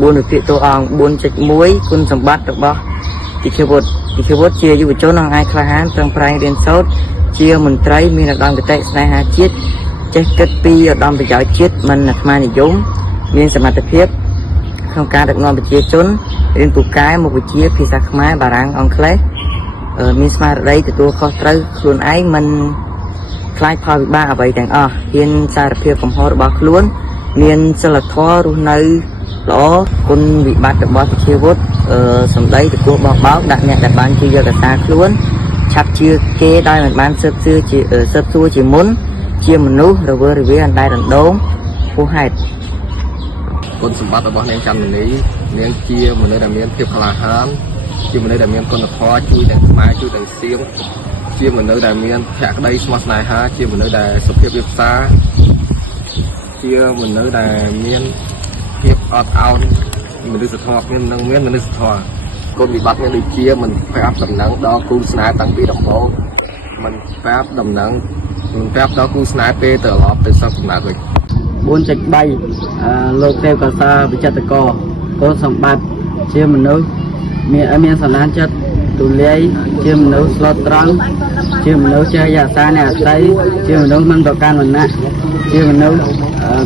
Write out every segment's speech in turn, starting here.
buôn được việc tôi ăn buôn chạch muối quân sầm bát được bao thì khi vót chiaอยู่chỗ năng ai khai hán trong prai đến sốt chia mình trái mình là đòn cái tệ sai hà chiết chết kết pi ở đòn bị giỏi chiết mình là mai này giống mình sẽ mà tập tiếp không ca được ngon bị chia trốn đến tụ cái một buổi chia thì sạc máy bà đang on clay mình smart ở đây thì tôi khó tới luôn ấy mình khai thoi bị ba vậy rằng hiện sai tập tiếp phòng hoa bao luôn mình sẽ là thoa luôn nơi đó con bị bắt được bao thì chia vót sầm đấy thì cô báo đặt nhẹ đặt bán chia cả ta luôn chặt chia kê đây mình bán sơ xưa chỉ ở sơ xưa chỉ muốn chia một nút rồi với anh đây đàn đốn phù hạt con sầm bát ở bao nhiêu trăm này miếng chia một nơi là miếng thiệp là hán chia một nơi là miếng con là kho chui đằng mai chui đằng xiêm chia một nơi là miếng thạc đây smart này ha chia một nơi là sụp hiệp xa chia một nơi là miếng hiệp out mình được thọ mình được thọ con bị bắt nên đi chia mình phải áp đầm nắng đó cú sniper tăng bị đồng bộ mình phải áp đầm nắng mình phải áp đó cú sniper từ lọp từ sau cùng nào rồi buôn chạch bay lô keo cà sa bị chặt cò con sòng bát chia mình nấu miệng sòng ăn chất tủ lấy chia mình nấu slot trắng chia mình nấu chơi giả sa nè tay chia mình nấu măng tàu can mình nè chia mình nấu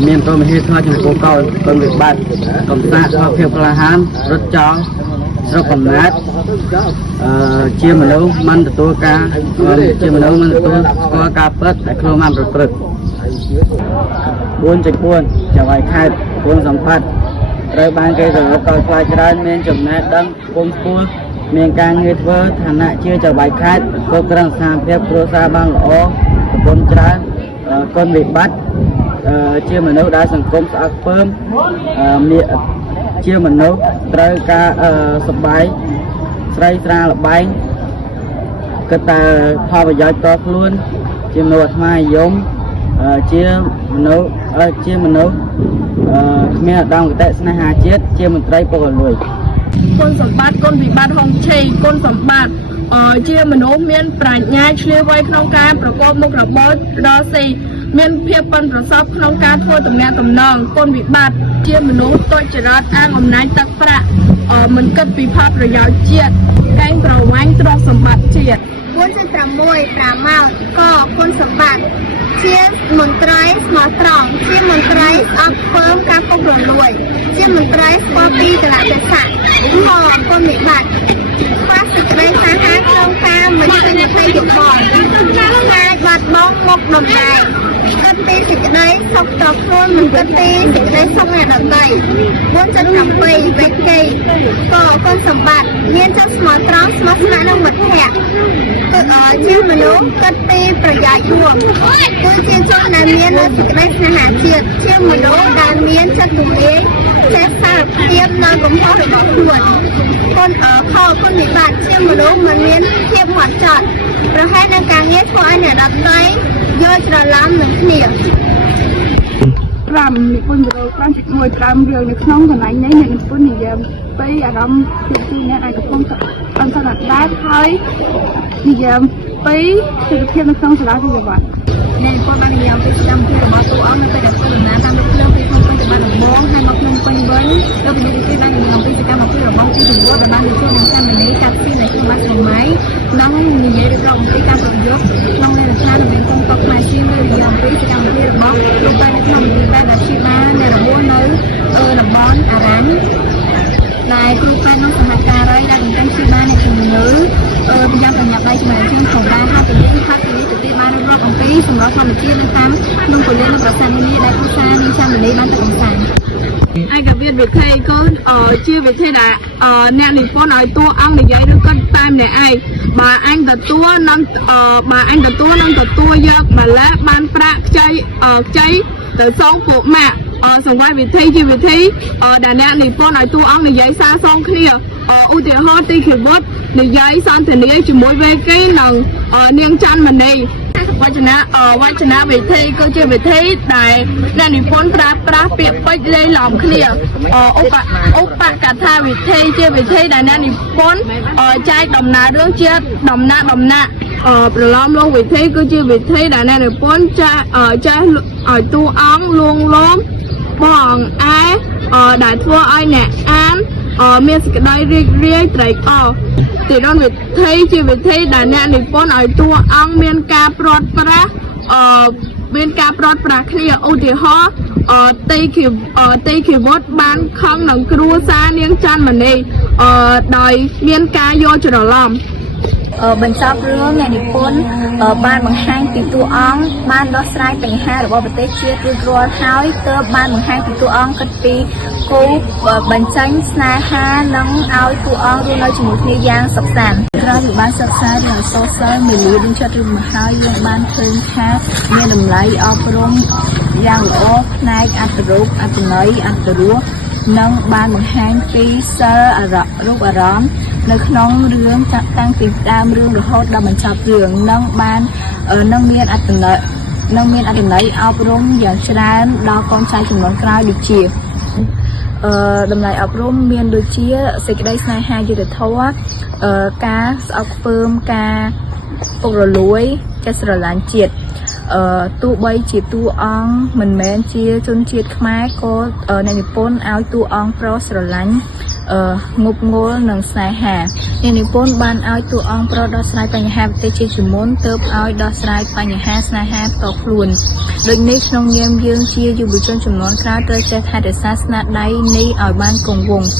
miệng tôi mình hết thôi trong cô coi con bị bắt cầm sa hoa phiêu là hán rất chó rất cầm nát chia mình nấu măng tàu ca chia mình nấu măng tàu ca bớt để không ăn được cực buôn chạch buôn chào bài khai buôn sòng phát rồi ban cây rồi coi khoai trái nên chụp nát đâm buôn buôn miền càng nghịch vỡ thành nạ chưa chào bài khai cô đang sang phép pro sa bang lỗ buôn trái con bị bắt chia mình nấu đá sòng công sạc phơm miệng chia mình nấu rồi ca sập bài xây ra là bánh cái ta hoa và giỏi to luôn chia nốt mai giống chia mình nấu mẹ đang cái tệ hà chết chia mình trai bò lùi con sòng bát con bị bắt hong chay con sòng bát chia mình nấu miên prải nhai chia quay không canประกอบมุกระเบิดรอสีเมียนเพียบเป็นประสบក្នុងការធ្វើតំណែងតំណងកូនវិបត្តិជាមនុស្សទុច្ចរិតអាងអំណាចទឹកប្រាក់មិនគិតពីផលប្រយោជន៍ជាតិកែងប្រវែងទ្រព្យសម្បត្តិជាតិ4.6 ប្រាម៉ោងក៏គុណសម្បត្តិជាមន្ត្រីស្មោះត្រង់ជាមន្ត្រីស្អប់ពើមការពុករលួយជាមន្ត្រីស្គាល់ពីកលៈទេសៈក៏គុណវិបត្តិខ្វះសេចក្តីសាហាវក្នុងការមិនឃើញផ្ទៃយោបល់ការបាត់បង់មុខដំណើរគិតពីសេចក្តីសុខតខ្លួនមិនគិតពីសេចក្តីសុខអ្នកដទៃ4.7 វេកីក៏គុណសម្បត្តិមានចិត្តស្មោះត្រង់ស្មោះស្ម័គ្រនឹងមិត្តភក្តិជាមនុស្សគិតពីប្រយោជន៍រួមគឺជាជនដែលមានសេចក្តីស្នេហាជាតិជាមនុស្សដែលមានចិត្តទូលាយចេះសារភាពនៅកំហុសរបស់ខ្លួនគុណវិបត្តិជាមនុស្សមិនមានភាពហ្មត់ចត់ប្រហែលនឹងការងារធ្វើឲ្យអ្នកដទៃយល់ច្រឡំនឹងគ្នា5និពន្ធវីដេអូ5រឿងនៅក្នុងកន្លែងនេះអ្នកនិពន្ធនិយាយពីអារម្មណ៍ពីអ្នកឯកកំពុងអន្តរជាតិហើយនិយាយពីសុខភាពនៅក្នុងសាលាវិទ្យាល័យអ្នកនិពន្ធបាននិយាយពីកម្មវិធីរបស់តួអង្គនៅពេលដែលធ្វើដំណើរតាមរថភ្លើងពីក្នុងពេញទៅបានដំបងហើយមកក្នុងពេញវិញលោកវិទ្យាល័យបាននិយាយពីសកម្មភាពរបស់ទីជំនួសដែលបានជួយនឹងកម្មវិធីកាត់ស៊ីនៅក្នុងបាត់សម័យនិងនិយាយរៀបរាប់អំពីការប្រយុទ្ធក្នុងរចនារបស់កងទ័ពខ្មែរស៊ីនៅនិយាយពីសកម្មភាពរបស់លោកបានក្នុងវិទ្យាល័យដែលជាបាននៅរមួលនៅតំបន់អារ៉ាន់ដែលគឺបាននឹងសហការីដែលបង្កើនជាបាននៃជំនឿយ៉ាងបញ្ញាប់ដៃជាមួយជាងផងដែរហើយពលិនខាត់ពីទៅទីបានរាប់អំពីសម្រាប់ធម្មជាតិនៅតាមក្នុងពលិននៅប្រាសាទនេះដែលភាសានេះចាំនេះបានទៅកំសាន្តឯកវិទ្យាវិធីក៏ជាវិធីដែលអ្នកនិពន្ធឲ្យតួអង្គនិយាយឬក៏តាមអ្នកឯងបើអញទទួលនឹងទទួលយកម្លេះបានប្រាក់ខ្ចីទៅសងពួកម៉ាក់សង្វាយវិធីជាវិធីដែលអ្នកនិពន្ធឲ្យតួអង្គនិយាយសារសងគ្នាឧទាហរណ៍ទីខេវុតនិយាយសន្ទនាជាមួយវេកីនិងនាងច័ន្ទមនីវចនាវិធីគឺជាវិធីដែលអ្នកនិពន្ធប្រើប្រាស់ពាក្យពេចន៍លាយឡំគ្នាឧបកថាវិធីជាវិធីដែលអ្នកនិពន្ធចែកដំណើររឿងជាដំណាក់ប្រឡំលងវិធីគឺជាវិធីដែលអ្នកនិពន្ធចេះឲ្យតួអង្គលួងលោមបងឯ ដែលធ្វើឲ្យអ្នកអានមានសេចក្តីរីករាយត្រេកអរទីរនវិធីជាវិធីដែលអ្នកនិពន្ធឲ្យតួអង្គមានការព្រាត់ប្រាសមានការព្រាត់ប្រាសគ្នាឧទាហរណ៍តីគីវុឌ្ឍបានខឹងនឹងគ្រួសារនាងច័ន្ទមនីដោយមានការយកច្រឡំ បញ្ចប់រឿងអ្នកនិពន្ធបានបង្ហាញពីតួអង្គបានដោះស្រាយបញ្ហារបស់ប្រទេសជាតិរួចរាល់ហើយទើបបានបង្ហាញពីតួអង្គគិតពីគោលបញ្ចេញស្នេហានិងឲ្យតួអង្គរស់នៅជាមួយគ្នាយ៉ាងសុខសាន្តក្រោយពីបានសិក្សាពី social media ដូចចិត្តរឿងមកហើយយើងបានឃើញថាមានតម្លៃអប់រំយ៉ាងល្អផ្នែកអត្ថរូបអត្ថន័យអត្ថរសនិងបានបង្ហាញពីសិលរូបអារម្មណ៍នៅក្នុងរឿងតាំងពីដើមរឿងរហូតដល់បញ្ចប់រឿងនិងបាននឹងមានអត្ថន័យអប់រំយ៉ាងច្រើនដល់កូនចៅជំនាន់ក្រោយដូចជាតម្លៃអប់រំមានដូចជាសេចក្តីស្នេហាយុត្តិធម៌ការស្អប់ខ្ពើមការពុករលួយការស្រឡាញ់ជាតិទោះបីជាតួអង្គមិនមែនជាជនជាតិខ្មែរក៏អ្នកនិពន្ធឲ្យតួអង្គប្រុសស្រឡាញ់ងប់ងល់និងស្នេហាអ្នកនិពន្ធបានឲ្យតួអង្គប្រុសដោះស្រាយបញ្ហាប្រទេសជាតិជាមុនទើបឲ្យដោះស្រាយបញ្ហាស្នេហាផ្ទាល់ខ្លួនដូចនេះក្នុងនាមយើងជាយុវជនជំនាន់ក្រោយត្រូវចេះថែរក្សាស្នាដៃនេះឲ្យបានគង់វង្ស